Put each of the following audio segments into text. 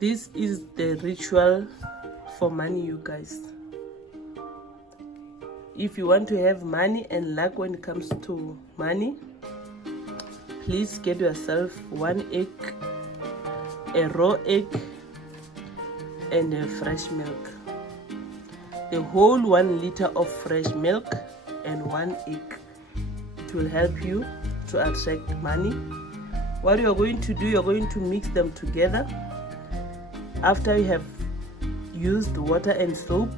This is the ritual for money, you guys. If you want to have money and luck when it comes to money, please get yourself 1 egg, a raw egg, and a fresh milk. The whole 1 liter of fresh milk and 1 egg. It will help you to attract money. What you're going to do, you're going to mix them together. After you have used water and soap,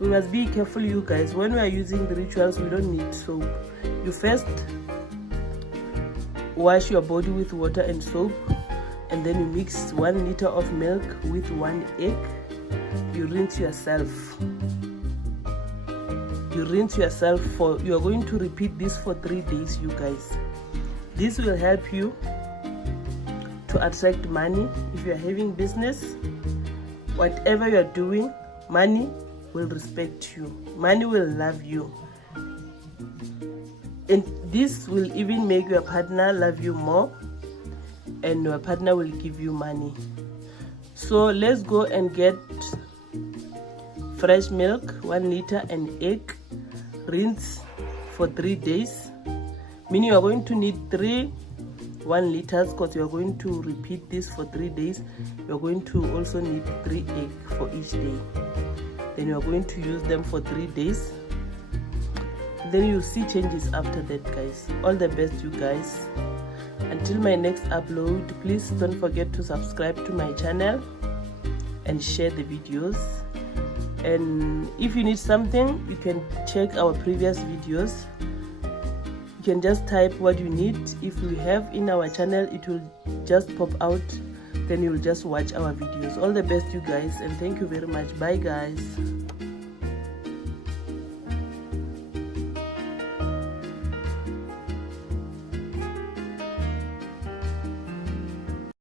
we must be careful, you guys. When we are using the rituals, we don't need soap. You first wash your body with water and soap, and then you mix 1 liter of milk with 1 egg. You rinse yourself. You are going to repeat this for 3 days, you guys. This will help you to attract money. If you are having business, whatever you are doing, money will respect you. Money will love you. And this will even make your partner love you more, and your partner will give you money. So let's go and get fresh milk, 1 liter, and egg. Rinse for 3 days, meaning you are going to need 3 1 liters, because you are going to repeat this for 3 days. You are going to also need 3 eggs for each day. Then you are going to use them for 3 days. Then you'll see changes after that, guys. All the best, you guys. Until my next upload, please don't forget to subscribe to my channel and share the videos. And if you need something, you can check our previous videos. You can just type what you need. If we have in our channel, it will just pop out. Then you'll just watch our videos. All the best, you guys, and thank you very much. Bye, guys.